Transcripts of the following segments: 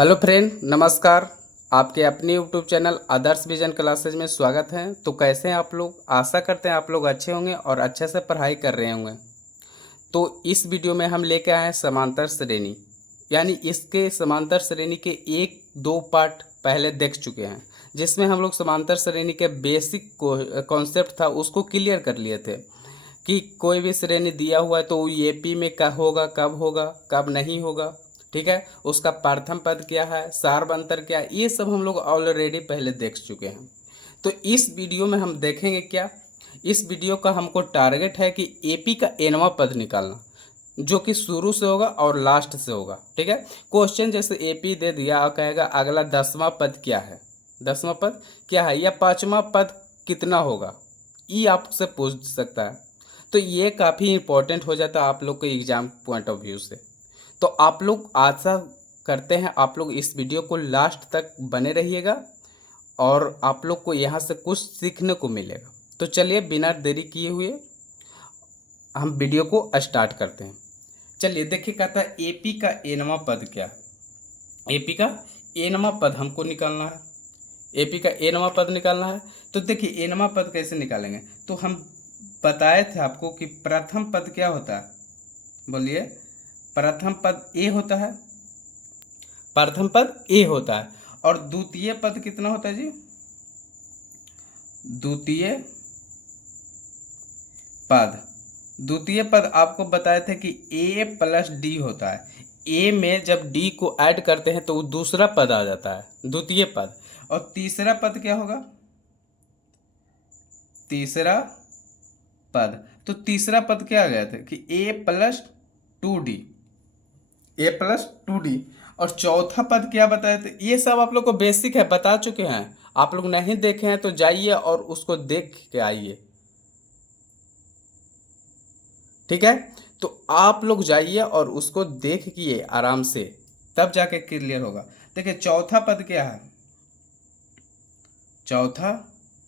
Hello friend, नमस्कार। आपके अपने यूट्यूब चैनल आदर्श विजन क्लासेज में स्वागत है। तो कैसे हैं आप लोग? आशा करते हैं आप लोग अच्छे होंगे और अच्छे से पढ़ाई कर रहे होंगे। तो इस वीडियो में हम लेके आए हैं समांतर श्रेणी, यानी इसके समांतर श्रेणी के एक दो पार्ट पहले देख चुके हैं, जिसमें हम लोग समांतर श्रेणी के बेसिक कॉन्सेप्ट था उसको क्लियर कर लिए थे कि कोई भी श्रेणी दिया हुआ है तो यूपी में कब होगा कब नहीं होगा। ठीक है, उसका प्रथम पद क्या है, सार्व अंतर क्या है, ये सब हम लोग ऑलरेडी पहले देख चुके हैं। तो इस वीडियो में हम देखेंगे क्या, इस वीडियो का हमको टारगेट है कि एपी का एनवा पद निकालना, जो कि शुरू से होगा और लास्ट से होगा। ठीक है, क्वेश्चन जैसे एपी दे दिया और कहेगा अगला 10वां पद क्या है, 10वां पद क्या है या 5वां पद कितना होगा, ये आपसे पूछ सकता है। तो ये काफ़ी इंपॉर्टेंट हो जाता है आप लोग के एग्जाम पॉइंट ऑफ व्यू से। तो आप लोग आशा करते हैं आप लोग इस वीडियो को लास्ट तक बने रहिएगा और आप लोग को यहाँ से कुछ सीखने को मिलेगा। तो चलिए बिना देरी किए हुए हम वीडियो को स्टार्ट करते हैं। चलिए देखिए, कहता है एपी का एनवा पद क्या है। एपी का एनवा पद हमको निकालना है, एपी का एनवा पद निकालना है। तो देखिए एनवा पद कैसे निकालेंगे, तो हम बताए थे आपको कि प्रथम पद क्या होता है, बोलिए। प्रथम पद ए होता है, प्रथम पद ए होता है। और द्वितीय पद कितना होता है जी, द्वितीय पद, द्वितीय पद आपको बताए थे कि ए प्लस डी होता है। ए में जब डी को ऐड करते हैं तो वो दूसरा पद आ जाता है, द्वितीय पद। और तीसरा पद क्या होगा, तीसरा पद, तो तीसरा पद क्या आ गया था कि ए प्लस टू डी, ए प्लस टू डी। और चौथा पद क्या बताए थे, ये सब आप लोग को बेसिक है, बता चुके हैं। आप लोग नहीं देखे हैं तो जाइए और उसको देख के आइए। ठीक है, तो आप लोग जाइए और उसको देखिए आराम से, तब जाके क्लियर होगा। देखिए चौथा पद क्या है, चौथा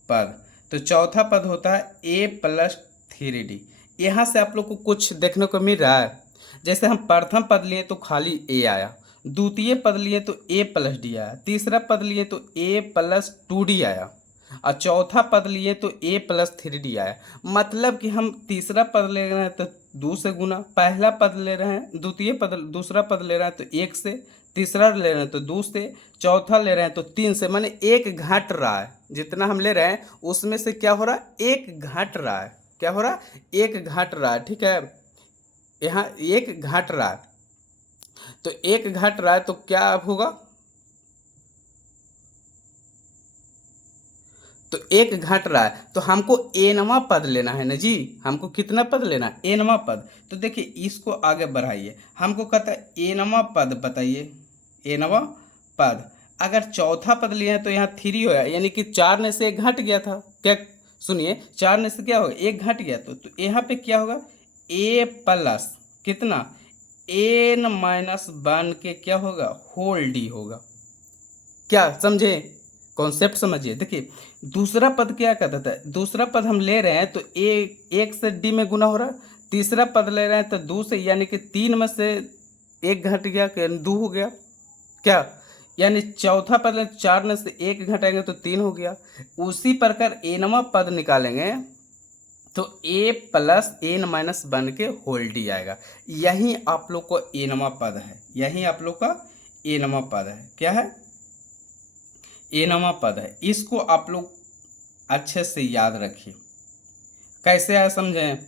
पद, तो चौथा पद होता है ए प्लस थ्री डी। यहाँ से आप लोग को कुछ देखने को मिल रहा है, जैसे हम प्रथम पद लिए तो खाली ए आया, द्वितीय पद लिए तो ए प्लस डी आया, तीसरा पद लिए तो ए प्लस टू डी आया, और चौथा पद लिए तो ए प्लस थ्री डी आया। मतलब कि हम तीसरा पद ले रहे हैं तो दो से गुना, पहला पद ले रहे हैं, द्वितीय पद दूसरा पद ले रहे हैं तो एक से, तीसरा ले रहे हैं तो दो से, चौथा ले रहे हैं तो तीन से। माने एक घट रहा है, जितना हम ले रहे हैं उसमें से क्या हो रहा है, एक घट रहा है। क्या हो रहा है, एक घट रहा है। ठीक है, यहाँ एक घट रहा है, तो एक घट रहा है तो क्या होगा, तो एक घट रहा है तो हमको एनवा पद लेना है ना जी। हमको कितना पद लेना है, एनवा पद। तो देखिए इसको आगे बढ़ाइए, हमको कहता है एनवा पद बताइए, एनवा पद। अगर चौथा पद लिए हैं तो यहाँ थ्री होगा, यानी कि चार में से एक घट गया था। क्या, सुनिए, चार में से क्या होगा, एक घट गया, तो यहाँ पे क्या होगा, ए प्लस कितना, एन माइनस वन के क्या होगा, होल डी होगा। क्या समझे, कॉन्सेप्ट समझिए। देखिए दूसरा पद क्या कहता था, दूसरा पद हम ले रहे हैं तो एक से डी में गुना हो रहा है, तीसरा पद ले रहे हैं तो दो से, यानी कि तीन में से एक घट गया, दो हो गया। क्या, यानी चौथा पद ले, चार में से एक घटाएंगे तो तीन हो गया। उसी प्रकार एनवा पद निकालेंगे तो ए प्लस एन माइनस वन के होल डी आएगा। यही आप लोग को एनवा पद है, यही आप लोग का एनवा पद है। क्या है, एनवा पद है। इसको आप लोग अच्छे से याद रखिए। कैसे आया समझें,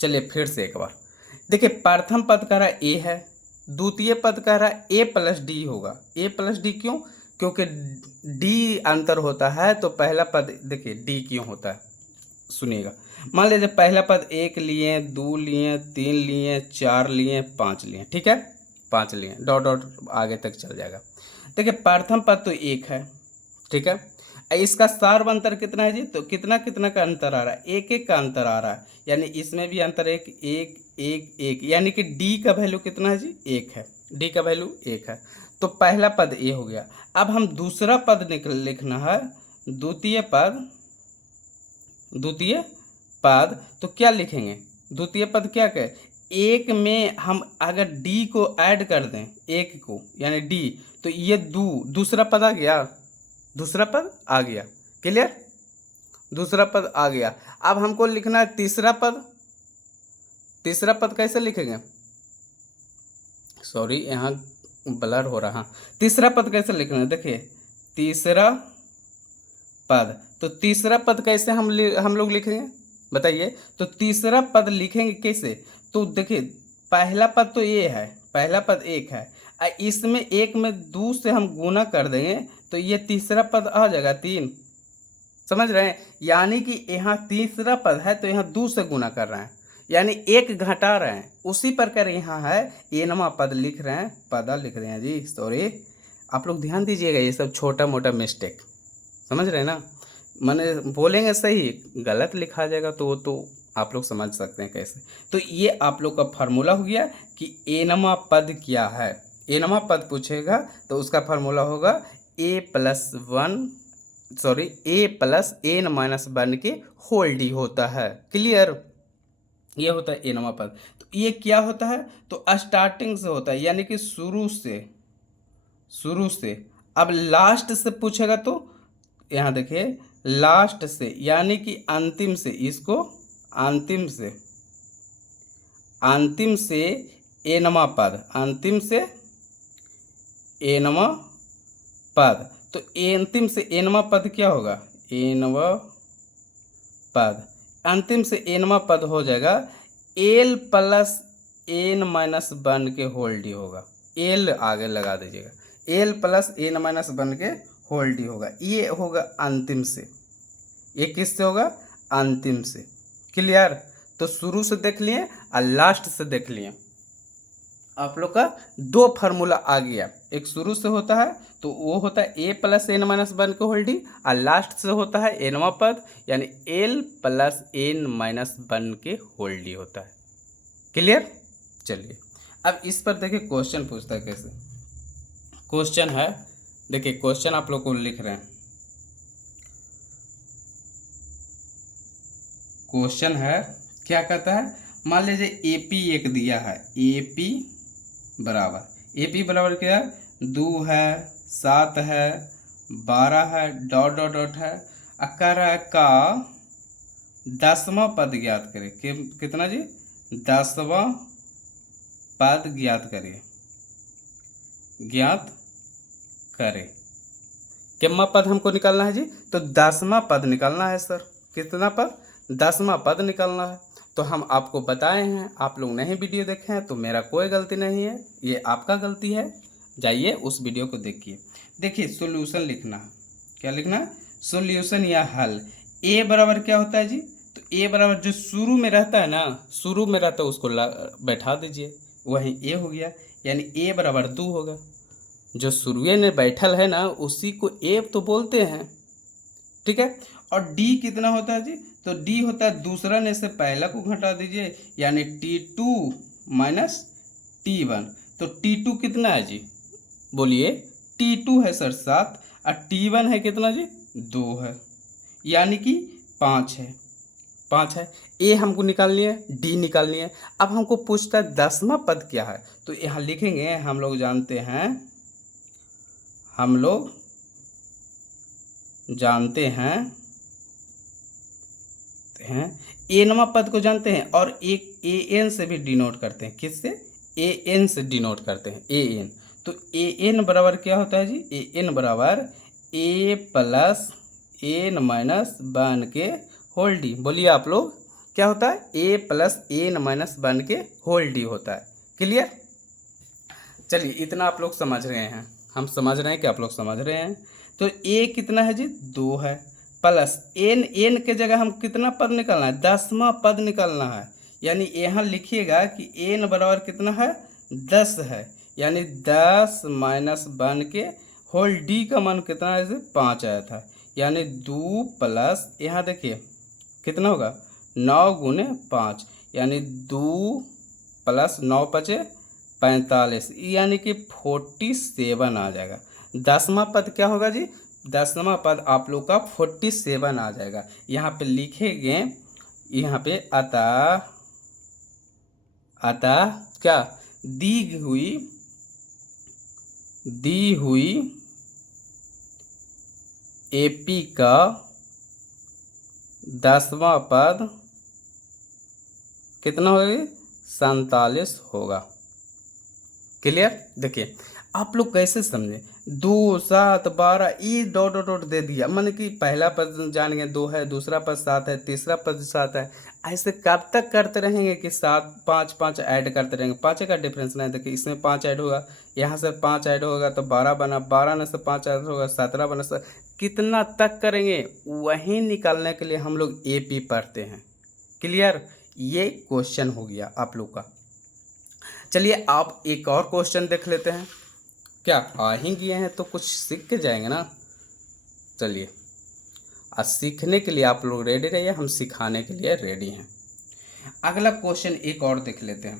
चलिए फिर से एक बार देखिए। प्रथम पद कह रहा ए है, द्वितीय पद कह रहा ए प्लस डी होगा। ए प्लस डी क्यों, क्योंकि डी अंतर होता है तो पहला पद देखिए डी क्यों होता है, सुनिएगा। मान लीजिए पहला पद एक लिए, दो लिए, तीन लिए, चार लिए, पाँच लिए। ठीक है, पाँच लिए, डॉट डॉट आगे तक चल जाएगा। देखिए प्रथम पद तो एक है, ठीक है। इसका सार्व अंतर कितना है जी, तो कितना कितना का अंतर आ रहा है, एक एक का अंतर आ रहा है, यानी इसमें भी अंतर एक एक एक एक, यानी कि डी का वैल्यू कितना है जी, एक है, डी का वैल्यू एक है। तो पहला पद ए हो गया। अब हम दूसरा पद लिखना है, द्वितीय पद, द्वितीय पद तो क्या लिखेंगे, द्वितीय पद क्या कहे, एक में हम अगर डी को ऐड कर दें, एक को यानी डी, तो ये दूसरा पद आ गया, दूसरा पद आ गया। क्लियर, दूसरा पद आ गया। अब हमको लिखना है तीसरा पद। तीसरा पद कैसे लिखेंगे, सॉरी यहाँ ब्लर हो रहा। तीसरा पद कैसे लिखना है, देखिए तीसरा पद, तो तीसरा पद कैसे हम लोग लिखेंगे बताइए। तो तीसरा पद लिखेंगे कैसे, तो देखिए पहला पद तो ये है, पहला पद एक है, इसमें एक में दो से हम गुना कर देंगे तो ये तीसरा पद आ जाएगा 3। समझ रहे हैं, यानी कि यहाँ तीसरा पद है तो यहाँ 2 से गुना कर रहे हैं, यानी एक घटा रहे हैं। उसी प्रकार यहाँ है एनवा पद लिख रहे हैं, पदा लिख रहे हैं जी, सॉरी आप लोग ध्यान दीजिएगा, ये सब छोटा मोटा मिस्टेक, समझ रहे हैं ना। मैंने बोलेंगे सही, गलत लिखा जाएगा तो आप लोग समझ सकते हैं कैसे। तो ये आप लोग का फार्मूला हो गया कि एनवा पद क्या है। एनवा पद पूछेगा तो उसका फार्मूला होगा ए प्लस एन माइनस 1 के होल डी होता है। क्लियर, ये होता है एनवा पद। तो ये क्या होता है, तो स्टार्टिंग से होता है, यानी कि शुरू से। अब लास्ट से पूछेगा तो यहाँ देखिए लास्ट से, यानी कि अंतिम से, इसको अंतिम से एनवा पद, अंतिम से एनवा पद। तो अंतिम से एनवा पद क्या होगा, एनवा पद, अंतिम से एनवा पद हो जाएगा एल प्लस एन माइनस 1 के होल डी होगा। एल आगे लगा दीजिएगा, एल प्लस एन माइनस 1 के होल डी होगा। ये होगा अंतिम से, ये किससे होगा, अंतिम से। क्लियर, तो शुरू से देख लिए और लास्ट से देख लिए, आप लोग का 2 फार्मूला आ गया। एक शुरू से होता है तो वो होता है ए प्लस एन माइनस 1 के होल डी, और लास्ट से होता है एनवा पद यानी एल प्लस एन माइनस 1 के होल डी होता है। क्लियर, चलिए अब इस पर देखिए क्वेश्चन पूछता है कैसे। क्वेश्चन है, देखिए क्वेश्चन आप लोग को लिख रहे हैं। क्वेश्चन है क्या कहता है, मान लीजिए एपी एक दिया है, एपी बराबर क्या है, 2 है, 7 है, 12 है, डॉट डॉट डॉट है, अकार का 10वां पद ज्ञात करें। कितना जी, 10वां पद ज्ञात करें, कितना पद हमको निकालना है जी, तो 10वां पद निकालना है सर। कितना पद, 10वां पद निकालना है। तो हम आपको बताए हैं, आप लोग नहीं वीडियो देखे हैं तो मेरा कोई गलती नहीं है, ये आपका गलती है। जाइए उस वीडियो को देखिए। देखिए सॉल्यूशन लिखना है, क्या लिखना है, सॉल्यूशन या हल। ए बराबर क्या होता है जी, तो ए बराबर जो शुरू में रहता है ना, शुरू में रहता है उसको बैठा दीजिए, वहीं ए हो गया, यानी ए बराबर 2 होगा। जो शुरू में बैठल है ना उसी को ए तो बोलते हैं, ठीक है। और डी कितना होता है जी, तो डी होता है दूसरा ने से पहला को घटा दीजिए, यानी T2 माइनस T1। तो T2 कितना है जी, बोलिए, T2 है सर 7 और T1 है कितना जी, 2 है, यानी कि 5 है। ए हमको निकालनी है, डी निकालनी है। अब हमको पूछता है 10वां पद क्या है, तो यहाँ लिखेंगे, हम लोग जानते हैं एनवा पद को जानते हैं, और एक ए एन से भी डिनोट करते हैं। किससे, ए एन से डिनोट करते हैं, ए एन। तो ए एन बराबर क्या होता है जी, ए एन बराबर ए प्लस एन माइनस 1 के होल डी। बोलिए आप लोग, क्या होता है, ए प्लस एन माइनस 1 के होल डी होता है। क्लियर, चलिए इतना आप लोग समझ रहे हैं, हम समझ रहे हैं कि आप लोग समझ रहे हैं। तो ए कितना है जी, 2 है, प्लस एन के जगह हम कितना पद निकालना है, 10वां पद निकालना है। यानी यहाँ लिखिएगा कि एन बराबर कितना है, 10 है, यानी 10 माइनस 1 के होल डी का मान कितना है, 5 आया था, यानी 2 प्लस, यहाँ देखिए कितना होगा, 9 गुने 5, यानी 2 प्लस 9 × 5 = 45, यानी कि 47 आ जाएगा। 10वां पद क्या होगा जी, 10वां पद आप लोग का 47 आ जाएगा। यहाँ पे लिखेंगे, यहाँ पे अतः क्या दी हुई एपी का 10वां पद कितना होगा? 47 होगा। क्लियर? देखिए आप लोग कैसे समझे, 2 7 12 ये डॉट डॉट डॉट दे दिया, माने कि पहला पद जान गए 2 है, दूसरा पद 7 है, तीसरा पद 7 है। ऐसे कब तक करते रहेंगे कि 7 5 5 ऐड करते रहेंगे? 5 का डिफरेंस नहीं, देखिए इसमें 5 ऐड होगा, यहाँ से 5 ऐड होगा तो 12 बना, 12 में से 5 ऐड होगा 17 बना। कितना तक करेंगे वहीं निकालने के लिए हम लोग एपी पढ़ते हैं। क्लियर? ये क्वेश्चन हो गया आप लोग का। चलिए आप एक और क्वेश्चन देख लेते हैं। क्या आ ही गए हैं तो कुछ सीख के जाएंगे ना। चलिए आज सीखने के लिए आप लोग रेडी रहिए, हम सिखाने के लिए रेडी हैं। अगला क्वेश्चन एक और देख लेते हैं।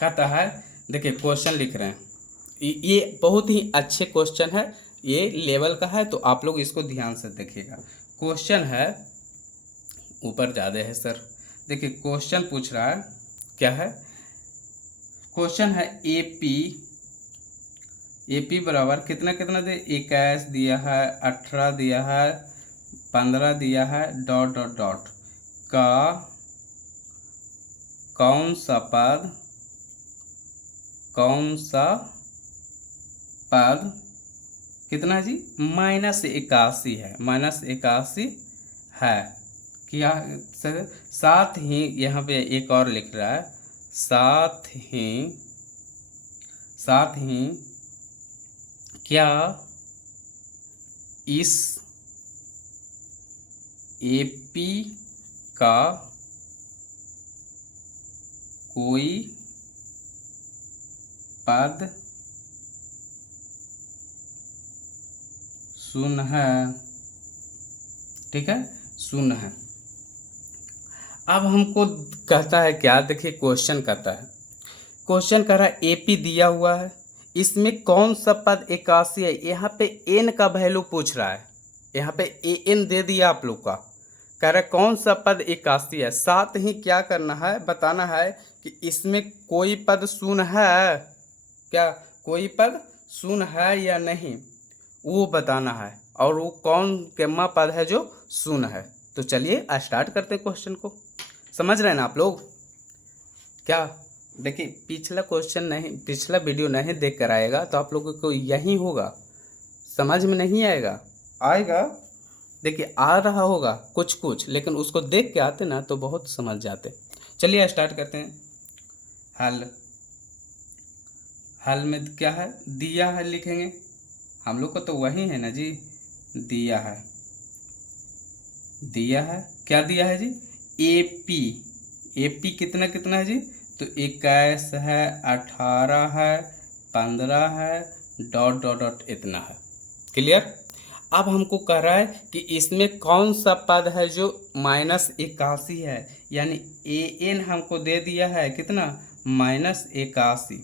कहता है, देखिए क्वेश्चन लिख रहे हैं, ये बहुत ही अच्छे क्वेश्चन है, ये लेवल का है तो आप लोग इसको ध्यान से देखिएगा। क्वेश्चन है, ऊपर ज़्यादा है सर। देखिए क्वेश्चन पूछ रहा है, क्या है क्वेश्चन है, एपी बराबर कितना कितना दे, 21 दिया है, 18 दिया है, 15 दिया है, डॉट डॉट डॉट का कौन सा पद कितना है जी? -81 है, -81 है। क्या सर? साथ ही यहाँ पे एक और लिख रहा है, साथ ही क्या इस एपी का कोई पद शून्य है? ठीक है, शून्य है। अब हमको कहता है क्या, देखिए क्वेश्चन कहता है, क्वेश्चन कह रहा है एपी दिया हुआ है, इसमें कौन सा पद 81 है? यहाँ पे एन का वैल्यू पूछ रहा है, यहाँ पे एन दे दिया आप लोग का, कह रहा है कौन सा पद 81 है। साथ ही क्या करना है, बताना है कि इसमें कोई पद शून्य है क्या, कोई पद शून्य है या नहीं, वो बताना है, और वो कौन केमा पद है जो शून्य है। तो चलिए स्टार्ट करते हैं क्वेश्चन को। समझ रहे हैं ना आप लोग? क्या देखिए पिछला क्वेश्चन नहीं, पिछला वीडियो नहीं देख कर आएगा तो आप लोगों को यही होगा, समझ में नहीं आएगा। देखिए आ रहा होगा कुछ कुछ, लेकिन उसको देख के आते ना तो बहुत समझ जाते। चलिए स्टार्ट करते हैं। हल में क्या है, दिया है लिखेंगे, हम लोग को तो वही है ना जी, दिया है क्या दिया है जी, एपी कितना कितना है जी, तो 21 है, 18 है, 15 है, डॉट डॉट डॉट इतना है। क्लियर? अब हमको कह रहा है कि इसमें कौन सा पद है जो -81 है, यानी एन हमको दे दिया है कितना, -81,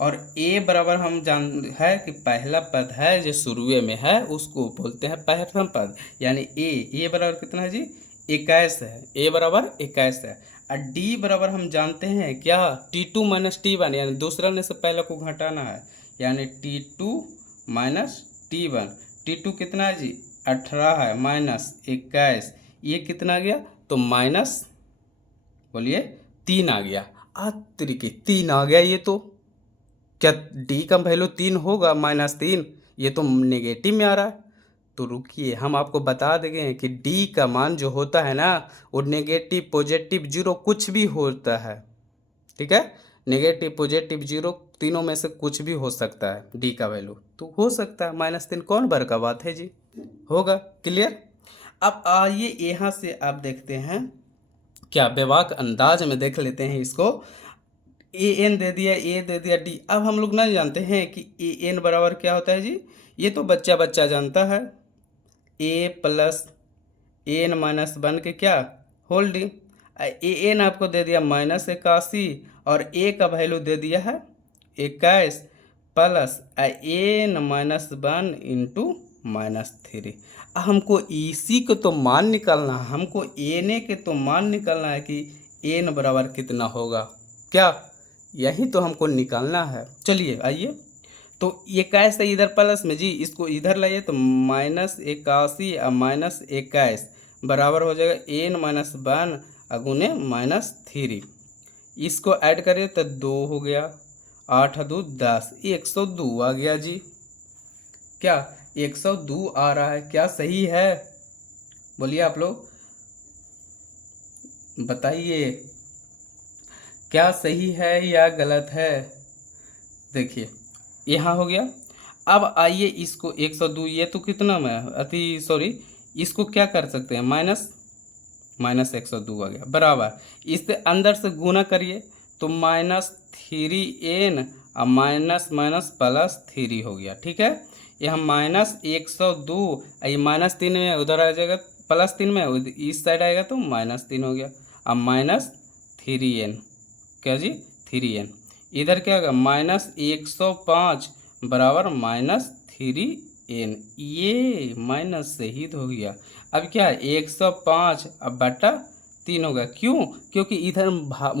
और ए बराबर हम जान है कि पहला पद है जो शुरुए में है उसको बोलते हैं प्रथम पद, यानी ए बराबर कितना है जी, 21 है, ए बराबर 21 है। और डी बराबर हम जानते हैं क्या, T2 - T1, यानी दूसरा ने से पहले को घटाना है, यानी T2 - T1। T2 कितना है जी, 18 है, -21, ये कितना आ गया, तो बोलिए 3 आ गया। तरीके 3 आ गया, ये तो क्या डी का वैल्यू 3 होगा, -3, ये तो नेगेटिव में आ रहा है। तो रुकिए हम आपको बता देंगे कि डी का मान जो होता है ना, वो नेगेटिव पॉजिटिव जीरो कुछ भी होता है। ठीक है, नेगेटिव पॉजिटिव जीरो तीनों में से कुछ भी हो सकता है, डी का वैल्यू तो हो सकता है, -3 कौन बर का बात है जी, होगा। क्लियर? अब आइए यहाँ से आप देखते हैं, क्या बेबाक अंदाज में देख लेते हैं इसको। एन दे दिया, ए दे दिया, डी। अब हम लोग नहीं जानते हैं कि एन बराबर क्या होता है जी, ये तो बच्चा जानता है, ए प्लस एन -1 के क्या होल डी। एन आपको दे दिया -81, और ए का वैल्यू दे दिया है 21, प्लस एन -1 इंटू -3। हमको इसी को तो मान निकालना है, हमको एन के तो मान निकालना है कि n बराबर कितना होगा, क्या यही तो हमको निकालना है। चलिए आइए, तो 21 है इधर प्लस में जी, इसको इधर लाइए तो -81 और -21 बराबर हो जाएगा n-1 गुने -3। इसको ऐड करें तो 2 हो गया, 8 2 10, 102 आ गया जी। क्या 102 आ रहा है, क्या सही है? बोलिए आप लोग बताइए, क्या सही है या गलत है? देखिए यहाँ हो गया। अब आइए इसको 102, ये तो कितना में अति सॉरी, इसको क्या कर सकते हैं, -102 आ गया बराबर, इससे अंदर से गुना करिए तो -3n और माइनस माइनस +3 हो गया। ठीक है, यहाँ -102, ये -3 में उधर आ जाएगा, +3 में इस साइड आएगा तो -3 हो गया, अब -3n, क्या जी 3n, इधर क्या होगा -105 बराबर -3n, ये माइनस शहीद हो गया। अब क्या है 105 अब बटा 3 होगा, क्यों? क्योंकि इधर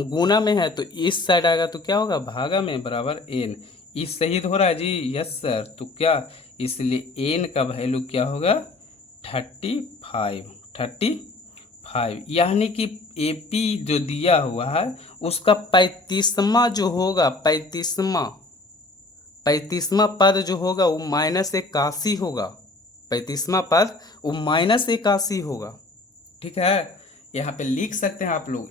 गुना में है तो इस साइड आएगा तो क्या होगा भागा में बराबर n, इस शहीद हो रहा है जी, यस सर। तो क्या इसलिए n का वैल्यू क्या होगा 35, यानी कि AP जो दिया हुआ है उसका 35वां जो होगा, 35वां पद जो होगा वो -81 होगा, 35वां पद वो -81 होगा। ठीक है, यहाँ पे लिख सकते हैं आप लोग,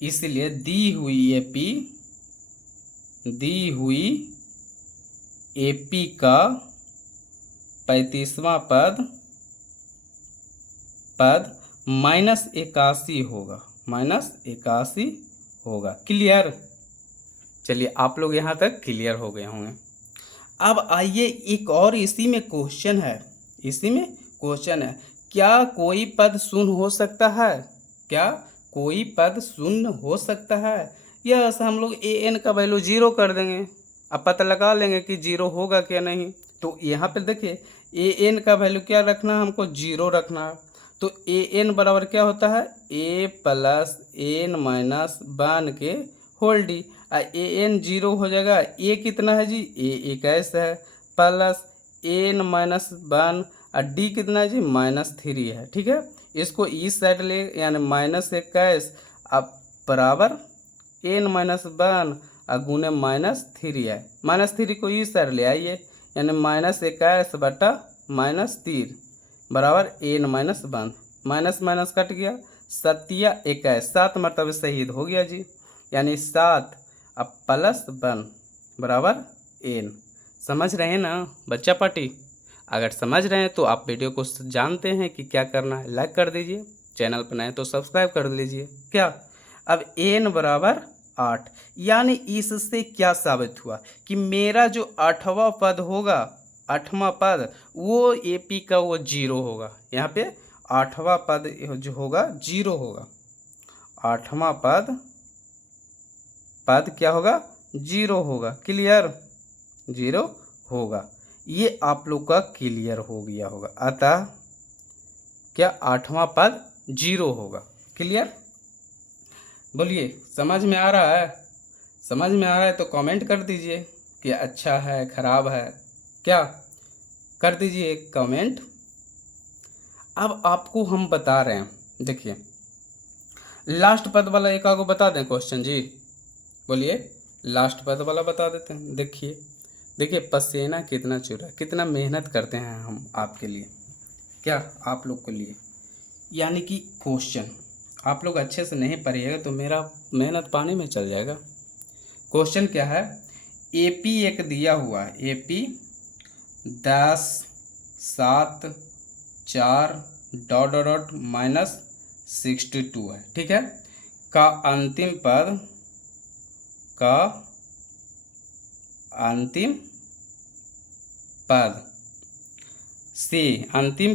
इसीलिए दी हुई AP का 35वां पद -81 होगा, -81 होगा। क्लियर? चलिए आप लोग यहाँ तक क्लियर हो गए होंगे। अब आइए एक और इसी में क्वेश्चन है, क्या कोई पद शून्य हो सकता है? क्या कोई पद शून्य हो सकता है? यस, हम लोग an का वैल्यू 0 कर देंगे, अब पता लगा लेंगे कि 0 होगा क्या नहीं। तो यहाँ पे देखिए an का वैल्यू क्या रखना है, हमको 0 रखना है। तो an बराबर क्या होता है, a + n-1 के होल डी, an 0 हो जाएगा, a कितना है जी, a 21 है, प्लस n-1 और d कितना है जी -3 है। ठीक है, इसको इस साइड ले, यानी -21 अब बराबर n-1 और गुने -3 है, -3 को इस साइड ले आइए, यानी -21 बटा -3 बराबर n-1, माइनस माइनस कट गया, 7 21, 7 मरतबे शहीद हो गया जी, यानी 7 अब +1 बराबर n। समझ रहे हैं ना बच्चा पार्टी? अगर समझ रहे हैं तो आप वीडियो को जानते हैं कि क्या करना है, लाइक कर दीजिए, चैनल पर नए तो सब्सक्राइब कर लीजिए। क्या अब n बराबर 8, यानी इससे क्या साबित हुआ कि मेरा जो 8वां पद होगा, 8वां पद वो AP का वो 0 होगा। यहाँ पे 8वां पद जो होगा 0 होगा, 8वां पद क्या होगा 0 होगा। क्लियर? 0 होगा, ये आप लोग का क्लियर हो गया होगा। अतः क्या 8वां पद 0 होगा। क्लियर? बोलिए समझ में आ रहा है? समझ में आ रहा है तो कमेंट कर दीजिए कि अच्छा है खराब है, क्या कर दीजिए कमेंट। अब आपको हम बता रहे हैं, देखिए लास्ट पद वाला एक आपको बता दें क्वेश्चन जी, बोलिए लास्ट पद वाला बता देते हैं। देखिए पसीना कितना चुरा, कितना मेहनत करते हैं हम आपके लिए, क्या आप लोग के लिए, यानी कि क्वेश्चन आप लोग अच्छे से नहीं पढ़िएगा तो मेरा मेहनत पानी में चल जाएगा। क्वेश्चन क्या है, AP एक दिया हुआ है, AP 10 7 4 -62 है। ठीक है, का अंतिम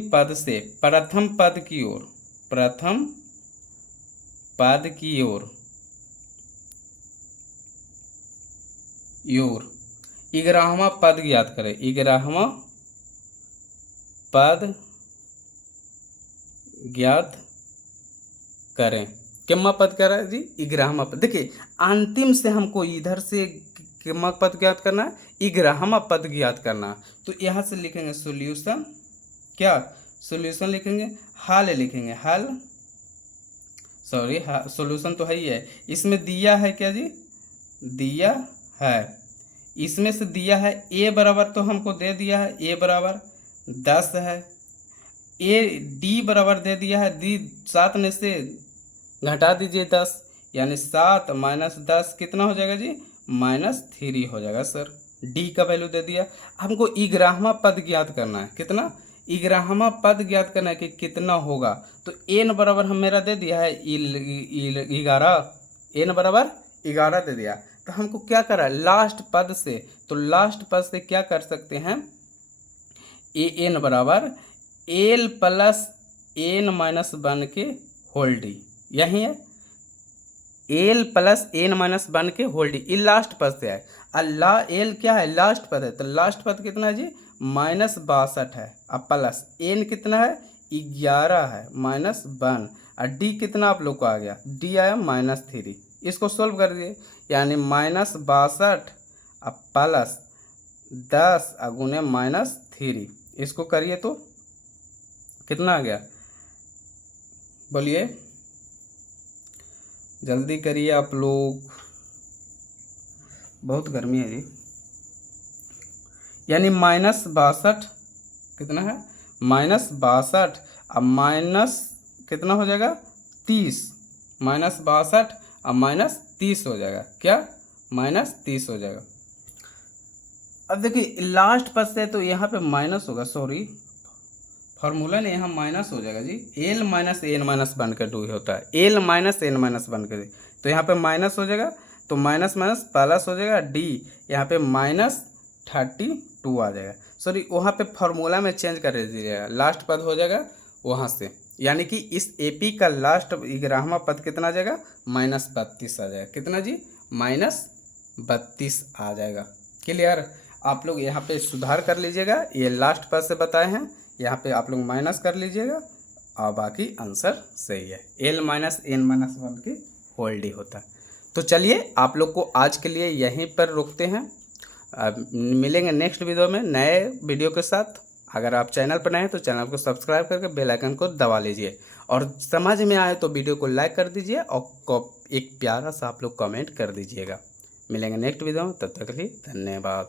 पद से प्रथम पद की ओर 11वां पद ज्ञात करें, 11वां पद ज्ञात करें। किम्मा पद कह रहा है जी, 11वां पद। देखिए अंतिम से हमको इधर से किम्मा पद ज्ञात करना है, 11वां पद ज्ञात करना है। तो यहाँ से लिखेंगे सॉल्यूशन, क्या सॉल्यूशन लिखेंगे, हल लिखेंगे, हल, सॉरी सॉल्यूशन तो है ही है। इसमें दिया है क्या जी, दिया है, इसमें से दिया है ए बराबर, तो हमको दे दिया है ए बराबर 10 है। ए डी बराबर दे दिया है, डी 7 में से घटा दीजिए 10, यानी 7 माइनस 10 कितना हो जाएगा जी, -3 हो जाएगा सर। डी का वैल्यू दे दिया। हमको 11वां पद ज्ञात करना है, कितना, 11वां पद ज्ञात करना है कि कितना होगा। तो एन बराबर हम मेरा दे दिया है 11, एन बराबर 11 दे दिया। तो हमको क्या करा लास्ट पद से, तो लास्ट पद से क्या कर सकते हैं, ए एन बराबर एल प्लस एन माइनस 1 के होल डी, यही है एल प्लस एन माइनस 1 के होल डी, ये लास्ट पद से है। अल्लाह एल क्या है, लास्ट पद है, तो लास्ट पद कितना है जी, -62 है। अब प्लस एन कितना है, 11 है, -1, और डी कितना आप लोग को आ गया, डी आया -3। इसको सोल्व कर दिए, यानी -62 अब प्लस 10 गुने -3, इसको करिए तो कितना आ गया, बोलिए जल्दी करिए आप लोग, बहुत गर्मी है जी। यानी -62 कितना है, -62 अब माइनस कितना हो जाएगा 30, -62 अब -30 हो जाएगा, क्या -30 हो जाएगा। अब देखिए लास्ट पद से तो यहाँ पे माइनस होगा, सॉरी फार्मूला ने यहाँ माइनस हो जाएगा जी, एल माइनस एन माइनस 1 का 2 होता है, एल माइनस एन माइनस 1 का, तो यहाँ पे माइनस हो जाएगा, तो माइनस माइनस प्लस हो जाएगा, डी यहाँ पे -32 आ जाएगा। सॉरी वहाँ पे फार्मूला में चेंज कर दीजिएगा, लास्ट पद हो जाएगा वहाँ से, यानी कि इस एपी का लास्ट 11वां पद कितना आ जाएगा, -32 आ जाएगा, कितना जी, -32 आ जाएगा। क्लियर, आप लोग यहाँ पे सुधार कर लीजिएगा, ये लास्ट पद से बताए हैं, यहाँ पे आप लोग माइनस कर लीजिएगा और बाकी आंसर सही है, एल माइनस एन माइनस 1 की होल डी होता है। तो चलिए आप लोग को आज के लिए यहीं पर रोकते हैं, मिलेंगे नेक्स्ट वीडियो में नए वीडियो के साथ। अगर आप चैनल पर नए हैं तो चैनल को सब्सक्राइब करके बेल आइकन को दबा लीजिए, और समझ में आए तो वीडियो को लाइक कर दीजिए और एक प्यारा सा आप लोग कमेंट कर दीजिएगा। मिलेंगे नेक्स्ट वीडियो में, तब तक के लिए धन्यवाद।